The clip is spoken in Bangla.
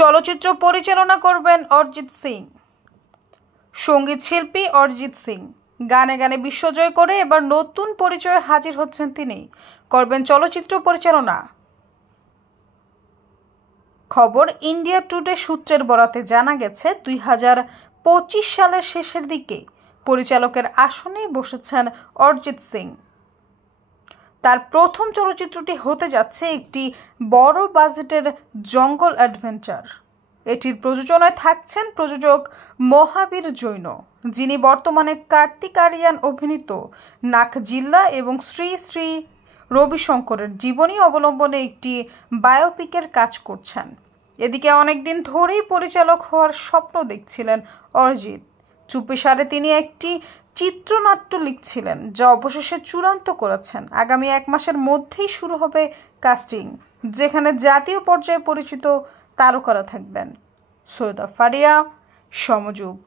চলচ্চিত্র পরিচালনা করবেন অরিজিৎ সিং। সঙ্গীত শিল্পী অরিজিৎ সিং গানে গানে বিশ্বজয় করে এবার নতুন পরিচয়ে হাজির হচ্ছেন তিনি। করবেন চলচ্চিত্র পরিচালনা। খবর ইন্ডিয়া টুডে সূত্রের বরাতে জানা গেছে 2025 সালের শেষের দিকে পরিচালকের আসনে বসেছেন অরিজিৎ সিং। তার প্রথম চলচ্চিত্রটি হতে যাচ্ছে একটি বড় বাজেটের জঙ্গল অ্যাডভেঞ্চার। এটির প্রযোজনায় থাকছেন প্রযোজক মহাবীর জৈন, যিনি বর্তমানে কার্তিক আরিয়ান অভিনীত নাকজিল্লা এবং শ্রী শ্রী রবিশঙ্করের জীবনী অবলম্বনে একটি বায়োপিকের কাজ করছেন। এদিকে অনেকদিন ধরেই পরিচালক হওয়ার স্বপ্ন দেখছিলেন অরিজিৎ। চুপিসারে তিনি একটি চিত্রনাট্য লিখছিলেন, যা অবশেষে চূড়ান্ত করেছেন। আগামী 1 মাসের মধ্যেই শুরু হবে কাস্টিং, যেখানে জাতীয় পর্যায়ে পরিচিত তারকারা থাকবেন। সৈয়দা ফারিয়া, সমযোগ।